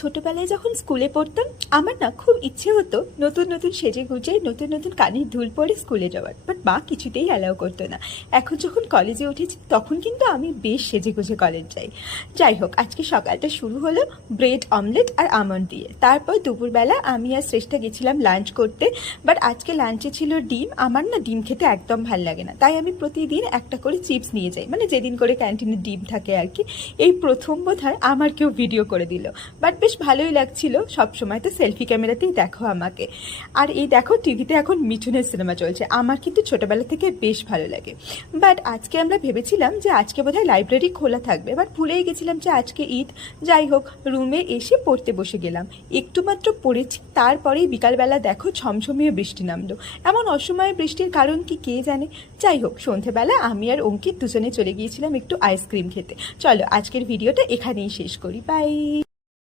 ছোটবেলায় যখন স্কুলে পড়তাম আমার না খুব ইচ্ছে হতো নতুন নতুন সেজে গুজে নতুন নতুন কানের দুল পরে স্কুলে যাওয়ার, বাট মা কিছুতেই অ্যালাউ করতো না। এখন যখন কলেজে উঠেছি তখন কিন্তু আমি বেশ সেজে গুজে কলেজ যাই। যাই হোক, আজকে সকালটা শুরু হলো ব্রেড অমলেট আর আমন্ড দিয়ে। তারপর দুপুরবেলা আমি আর শ্রেষ্ঠা গেছিলাম লাঞ্চ করতে। বাট আজকে লাঞ্চে ছিল ডিম। আমার না ডিম খেতে একদম ভাল লাগে না, তাই আমি প্রতিদিন একটা করে চিপস নিয়ে যাই, মানে যেদিন করে ক্যান্টিনে ডিম থাকে আর কি। এই প্রথম বোধহয় আমার কেউ ভিডিও করে দিল, বাট বেশ ভালোই লাগছিল। সব সময় তো সেলফি ক্যামেরাতেই দেখো আমাকে। আর এই দেখো, টিভিতে এখন মিঠুনের সিনেমা চলছে, আমার কিন্তু ছোটবেলা থেকে বেশ ভালো লাগে। বাট আজকে আমরা ভেবেছিলাম যে আজকে বোধহয় লাইব্রেরি খোলা থাকবে, বাট ভুলেই গেছিলাম যে আজকে ঈদ। যাই হোক, রুমে এসে পড়তে বসে গেলাম, একটু মাত্র পড়েছি, তারপরেই বিকালবেলা দেখো ঝমঝমিয়ে বৃষ্টি নামলো। এমন অসময়ে বৃষ্টির কারণ কি কে জানে। যাই হোক, সন্ধেবেলা আমি আর অঙ্কিত দুজনে চলে গিয়েছিলাম একটু আইসক্রিম খেতে। চলো আজকের ভিডিওটা এখানেই শেষ করি, বাই।